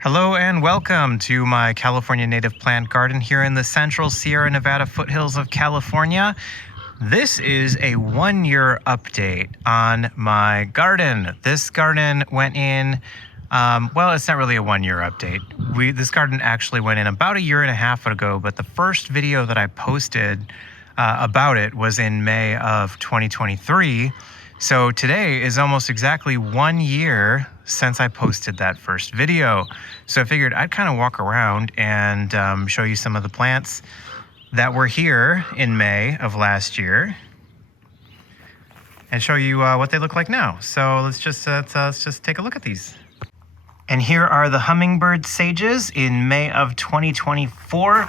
Hello and welcome to my California native plant garden here in the central Sierra Nevada foothills of California. This is a 1-year update on my garden. This garden went in, well, it's not really a 1-year update. This garden actually went in about 1.5 years ago, but the first video that I posted about it was in May of 2023. So today is almost exactly 1 year since I posted that first video. So I figured I'd kind of walk around and show you some of the plants that were here in May of last year and show you what they look like now. So let's just take a look at these. And here are the hummingbird sages in May of 2024.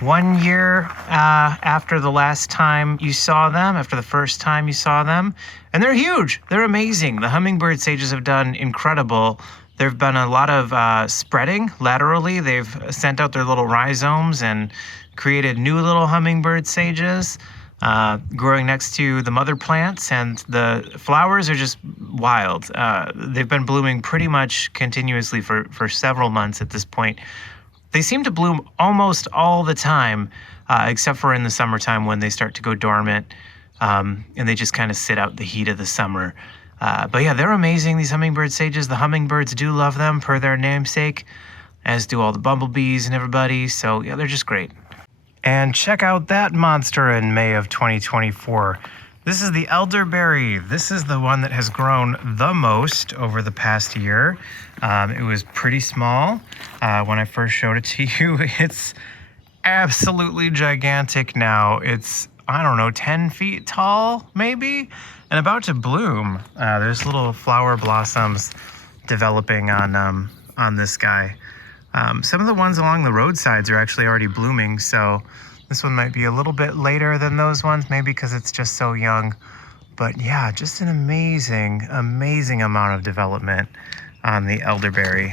1 year after the last time you saw them, after the first time you saw them. And they're huge. They're amazing. The hummingbird sages have done incredible. There have been a lot of spreading laterally. They've sent out their little rhizomes and created new little hummingbird sages growing next to the mother plants, and the flowers are just wild. They've been blooming pretty much continuously for several months at this point. They seem to bloom almost all the time, except for in the summertime when they start to go dormant, and they just kind of sit out the heat of the summer. But yeah, they're amazing, these hummingbird sages. The hummingbirds do love them per their namesake, as do all the bumblebees and everybody. So yeah, they're just great. And check out that monster in May of 2024. This is the Elderberry. This is the one that has grown the most over the past year. It was pretty small when I first showed it to you. It's absolutely gigantic now. It's, I don't know, 10 feet tall, maybe, and about to bloom. There's little flower blossoms developing on this guy. Some of the ones along the roadsides are actually already blooming, so this one might be a little bit later than those ones, maybe because it's just so young. But yeah, just an amazing, amazing amount of development on the elderberry.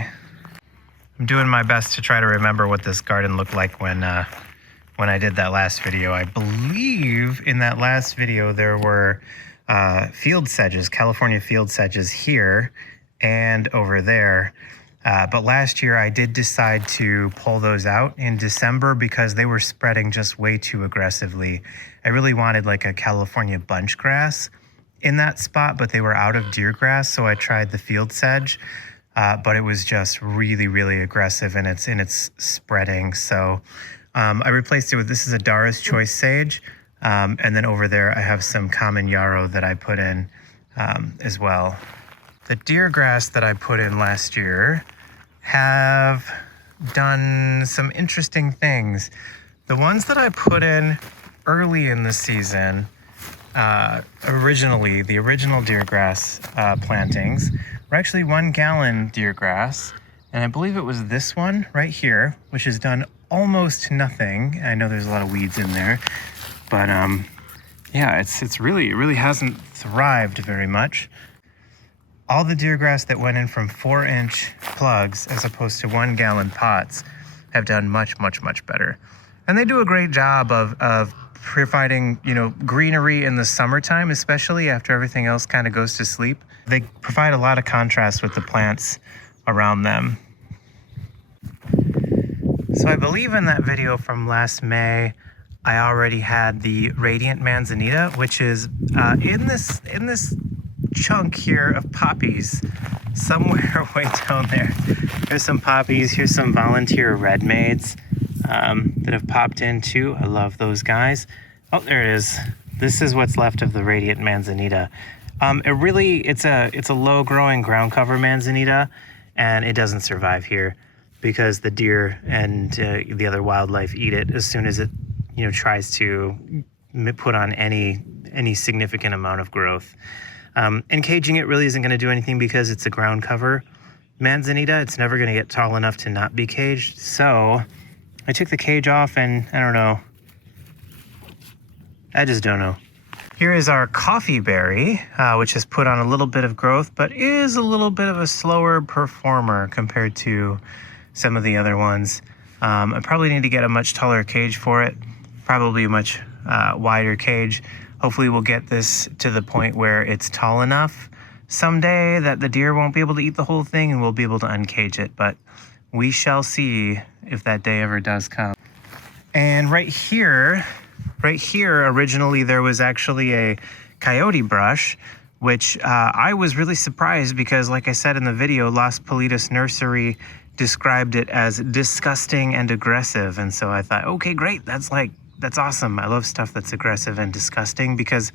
I'm doing my best to try to remember what this garden looked like when I did that last video. I believe in that last video there were field sedges, California field sedges here and over there. But last year I did decide to pull those out in December because they were spreading just way too aggressively. I really wanted like a California bunch grass in that spot, but they were out of deer grass, so I tried the field sedge. But it was just really, really aggressive in its spreading. So I replaced it with, this is a Dara's Choice Sage. And then over there I have some common yarrow that I put in as well. The deer grass that I put in last year have done some interesting things. The ones that I put in early in the season, originally, the original deer grass plantings were actually 1 gallon deer grass. And I believe it was this one right here, which has done almost nothing. I know there's a lot of weeds in there, but yeah, it really hasn't thrived very much. All the deer grass that went in from 4-inch plugs as opposed to 1 gallon pots have done much, much, much better. And they do a great job of providing, you know, greenery in the summertime, especially after everything else kind of goes to sleep. They provide a lot of contrast with the plants around them. So I believe in that video from last May, I already had the Radiant Manzanita, which is in this chunk here of poppies somewhere way down there. Here's some poppies, here's some volunteer red maids that have popped in too. I love those guys. Oh, there it is. This is what's left of the Radiant Manzanita. It's a low growing ground cover Manzanita, and it doesn't survive here because the deer and the other wildlife eat it as soon as it, you know, tries to put on any significant amount of growth. And caging it really isn't going to do anything because it's a ground cover Manzanita. It's never going to get tall enough to not be caged. So I took the cage off and I don't know. I just don't know. Here is our coffee berry, which has put on a little bit of growth, but is a little bit of a slower performer compared to some of the other ones. I probably need to get a much taller cage for it, probably a much wider cage. Hopefully we'll get this to the point where it's tall enough someday that the deer won't be able to eat the whole thing and we'll be able to uncage it. But we shall see if that day ever does come. And right here, originally there was actually a coyote brush, which I was really surprised because, like I said in the video, Las Politas Nursery described it as disgusting and aggressive. And so I thought, okay, great. That's awesome. I love stuff that's aggressive and disgusting because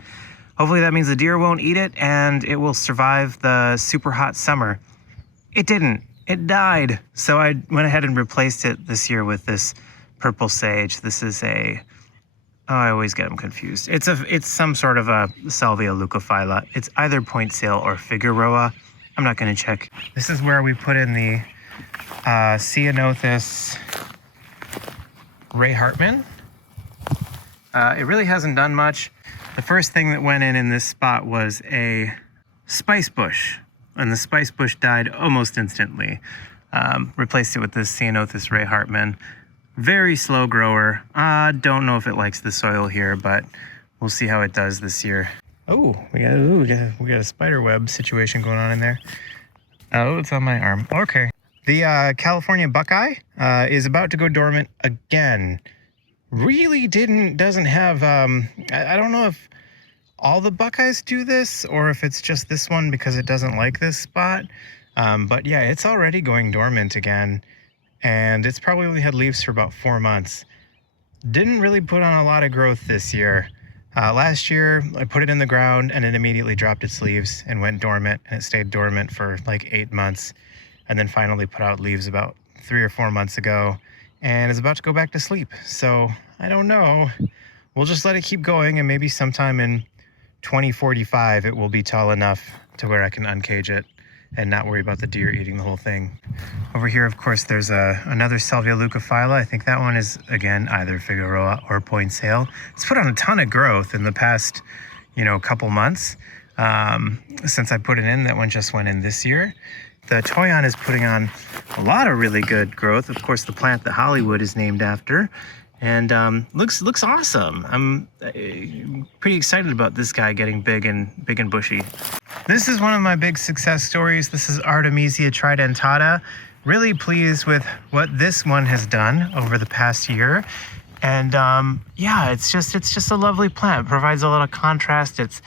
hopefully that means the deer won't eat it and it will survive the super hot summer. It didn't. It died. So I went ahead and replaced it this year with this purple sage. This is I always get them confused. It's some sort of a Salvia leucophylla. It's either poinsettia or figueroa. I'm not going to check. This is where we put in the Ceanothus Ray Hartman. It really hasn't done much. The first thing that went in this spot was a spice bush, and the spice bush died almost instantly. Replaced it with this Ceanothus Ray Hartman. Very slow grower. Don't know if it likes the soil here, but we'll see how it does this year. Oh, we got a spider web situation going on in there. Oh, it's on my arm. Okay. The California Buckeye is about to go dormant again. Really doesn't have, I don't know if all the Buckeyes do this or if it's just this one because it doesn't like this spot. But yeah, it's already going dormant again. And it's probably only had leaves for about 4 months. Didn't really put on a lot of growth this year. Last year, I put it in the ground and it immediately dropped its leaves and went dormant, and it stayed dormant for like 8 months, and then finally put out leaves about 3 or 4 months ago, and is about to go back to sleep. So I don't know. We'll just let it keep going, and maybe sometime in 2045 it will be tall enough to where I can uncage it and not worry about the deer eating the whole thing. Over here, of course, there's another Salvia leucophylla. I think that one is, again, either figueroa or poinsettia. It's put on a ton of growth in the past, couple months. Since I put it in, that one just went in this year. The Toyon is putting on a lot of really good growth. Of course, the plant that Hollywood is named after. And looks awesome. I'm pretty excited about this guy getting big and bushy. This is one of my big success stories. This is Artemisia tridentata. Really pleased with what this one has done over the past year. And yeah, it's just a lovely plant. It provides a lot of contrast. It's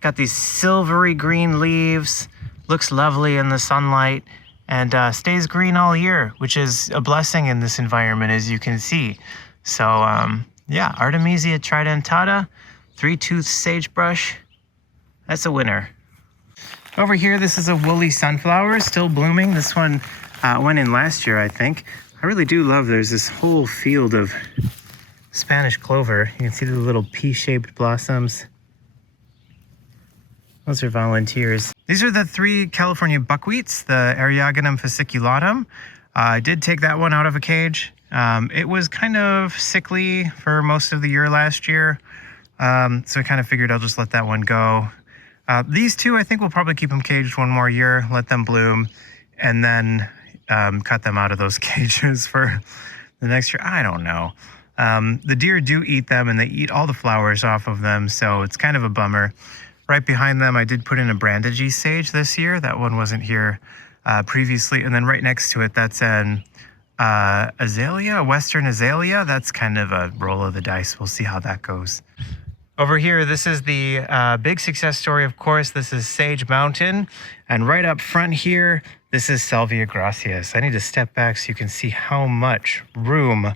got these silvery green leaves, looks lovely in the sunlight, and stays green all year, which is a blessing in this environment, as you can see. So yeah, Artemisia tridentata, 3-tooth sagebrush. That's a winner. Over here, this is a woolly sunflower, still blooming. This one went in last year, I think. I really do love, there's this whole field of Spanish clover. You can see the little pea-shaped blossoms. Those are volunteers. These are the 3 California buckwheats, the Eriogonum fasciculatum. I did take that one out of a cage. It was kind of sickly for most of the year last year. So I kind of figured I'll just let that one go. These 2, I think we'll probably keep them caged 1 more year, let them bloom, and then cut them out of those cages for the next year. I don't know. The deer do eat them, and they eat all the flowers off of them, so it's kind of a bummer. Right behind them, I did put in a Brandagie sage this year. That one wasn't here previously. And then right next to it, that's an azalea, a western azalea. That's kind of a roll of the dice. We'll see how that goes. Over here, this is the big success story, of course. This is Sage Mountain. And right up front here, this is Salvia gracias. I need to step back so you can see how much room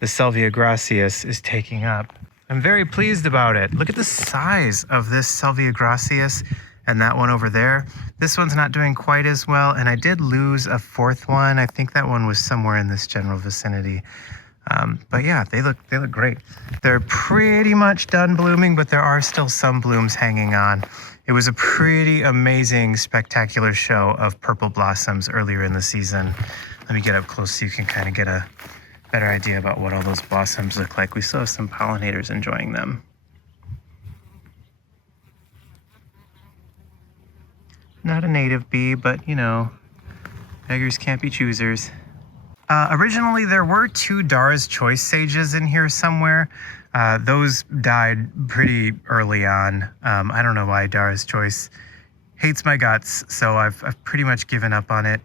the Salvia gracias is taking up. I'm very pleased about it. Look at the size of this Salvia gracias and that one over there. This one's not doing quite as well, and I did lose a 4th one. I think that one was somewhere in this general vicinity. But yeah, they look great. They're pretty much done blooming, but there are still some blooms hanging on. It was a pretty amazing, spectacular show of purple blossoms earlier in the season. Let me get up close so you can kind of get a better idea about what all those blossoms look like. We still have some pollinators enjoying them. Not a native bee, but beggars can't be choosers. Originally, there were 2 Dara's Choice sages in here somewhere. Those died pretty early on. I don't know why Dara's Choice hates my guts, so I've pretty much given up on it.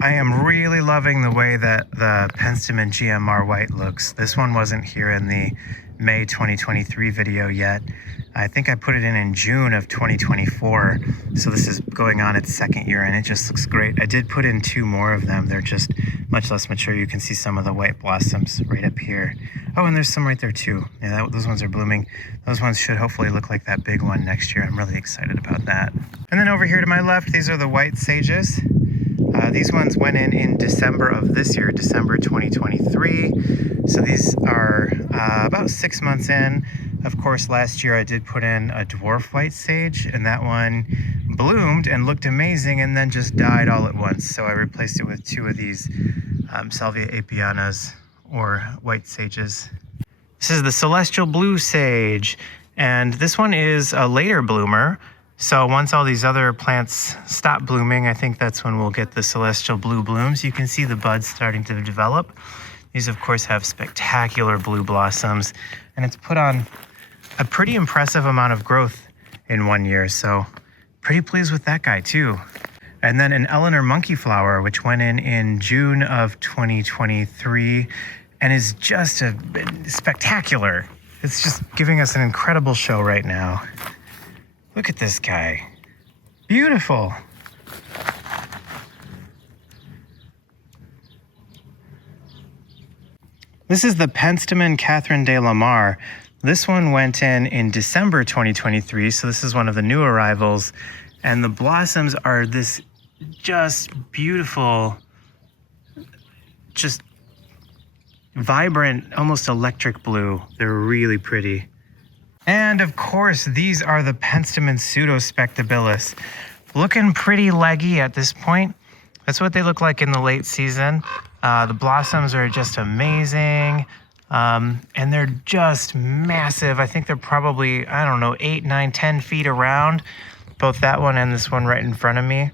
I am really loving the way that the Penstemon GMR White looks. This one wasn't here in the May 2023 video yet. I think I put it in June of 2024, so this is going on its second year, and it just looks great. I did put in 2 more of them. They're just much less mature. You can see some of the white blossoms right up here. Oh, and there's some right there too. Yeah, those ones are blooming. Those ones should hopefully look like that big one next year. I'm really excited about that. And then over here to my left, these are the white sages. These ones went in December of this year, December 2023. So these are about 6 months in. Of course, last year I did put in a dwarf white sage, and that one bloomed and looked amazing and then just died all at once. So I replaced it with 2 of these Salvia apianas, or white sages. This is the celestial blue sage, and this one is a later bloomer. So once all these other plants stop blooming, I think that's when we'll get the celestial blue blooms. You can see the buds starting to develop. These, of course, have spectacular blue blossoms, and it's put on a pretty impressive amount of growth in 1 year. So pretty pleased with that guy too. And then an Eleanor monkey flower, which went in June of 2023 and is just spectacular. It's just giving us an incredible show right now. Look at this guy. Beautiful. This is the Penstemon Catherine de Lamar. This one went in December 2023, so this is one of the new arrivals. And the blossoms are this just beautiful, just vibrant, almost electric blue. They're really pretty. And of course, these are the Penstemon pseudospectabilis. Looking pretty leggy at this point. That's what they look like in the late season. The blossoms are just amazing. And they're just massive. I think they're probably, I don't know, 8, 9, 10 feet around. Both that one and this one right in front of me.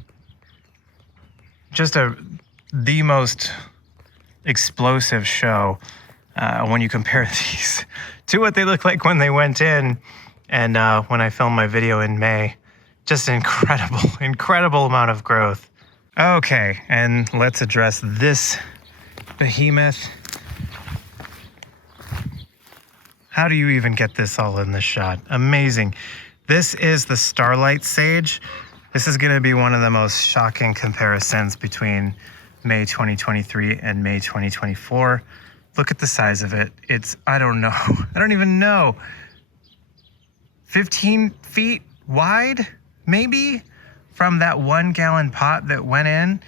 Just the most explosive show when you compare these to what they look like when they went in and when I filmed my video in May. Just incredible amount of growth. Okay, and let's address this behemoth. How do you even get this all in this shot? Amazing. This is the Starlight sage. This is going to be one of the most shocking comparisons between May 2023 and May 2024. Look at the size of it. It's, I don't know. I don't even know. 15 feet wide, maybe, from that 1 gallon pot that went in.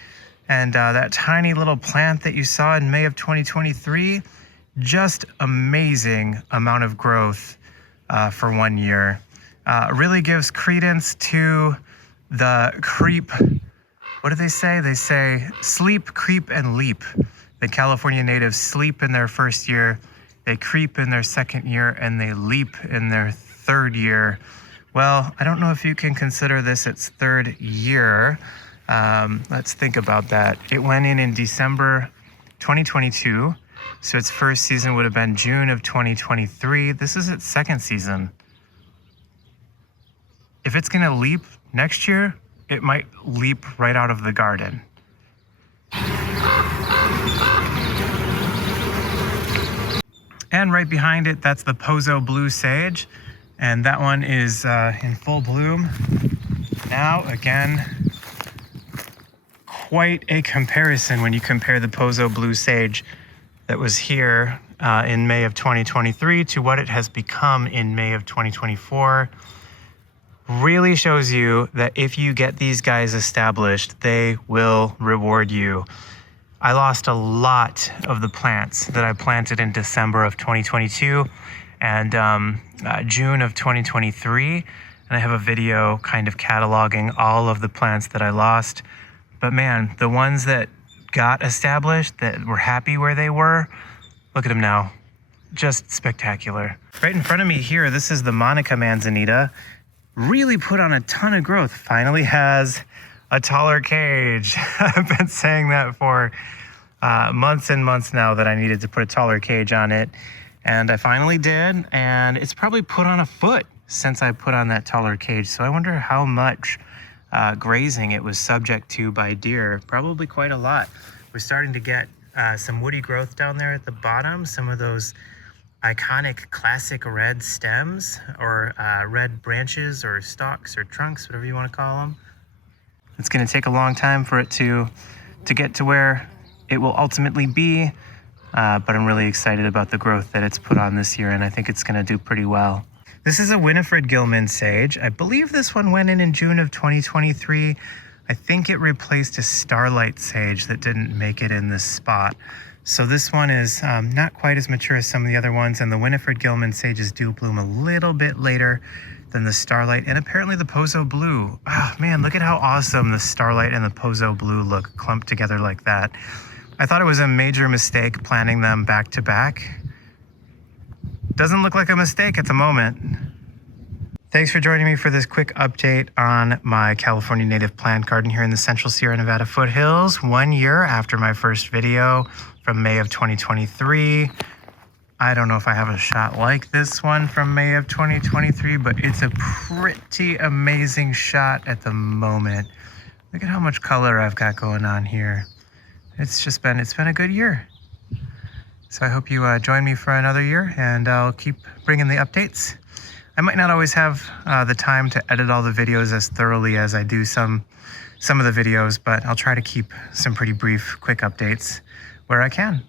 And that tiny little plant that you saw in May of 2023. Just amazing amount of growth for 1 year. Really gives credence to the creep. What do they say? They say sleep, creep, and leap. The California natives sleep in their first year, they creep in their second year, and they leap in their third year. Well, I don't know if you can consider this its third year. Let's think about that. It went in December 2022. So its first season would have been June of 2023. This is its second season. If it's going to leap next year, it might leap right out of the garden. And right behind it, that's the Pozo Blue Sage. And that one is in full bloom. Now, again, quite a comparison when you compare the Pozo Blue Sage that was here in May of 2023 to what it has become in May of 2024. Really shows you that if you get these guys established, they will reward you. I lost a lot of the plants that I planted in December of 2022 and June of 2023. And I have a video kind of cataloging all of the plants that I lost. But man, the ones that got established, that were happy where they were, look at them now. Just spectacular. Right in front of me here, this is the Monica Manzanita. Really put on a ton of growth. Finally has a taller cage. I've been saying that for months and months now that I needed to put a taller cage on it. And I finally did. And it's probably put on a foot since I put on that taller cage. So I wonder how much grazing it was subject to by deer, probably quite a lot. We're starting to get some woody growth down there at the bottom, some of those iconic classic red stems or red branches or stalks or trunks, whatever you want to call them. It's going to take a long time for it to get to where it will ultimately be, but I'm really excited about the growth that it's put on this year, and I think it's going to do pretty well. This is a Winifred Gilman sage. I believe this one went in June of 2023. I think it replaced a Starlight sage that didn't make it in this spot. So this one is not quite as mature as some of the other ones, and the Winifred Gilman sages do bloom a little bit later than the Starlight, and apparently the Pozo Blue. Oh man, look at how awesome the Starlight and the Pozo Blue look clumped together like that. I thought it was a major mistake planting them back to back. Doesn't look like a mistake at the moment. Thanks for joining me for this quick update on my California native plant garden here in the Central Sierra Nevada foothills, 1 year after my first video from May of 2023. I don't know if I have a shot like this one from May of 2023, but it's a pretty amazing shot at the moment. Look at how much color I've got going on here. It's been a good year. So I hope you join me for another year, and I'll keep bringing the updates. I might not always have the time to edit all the videos as thoroughly as I do some of the videos, but I'll try to keep some pretty brief, quick updates where I can.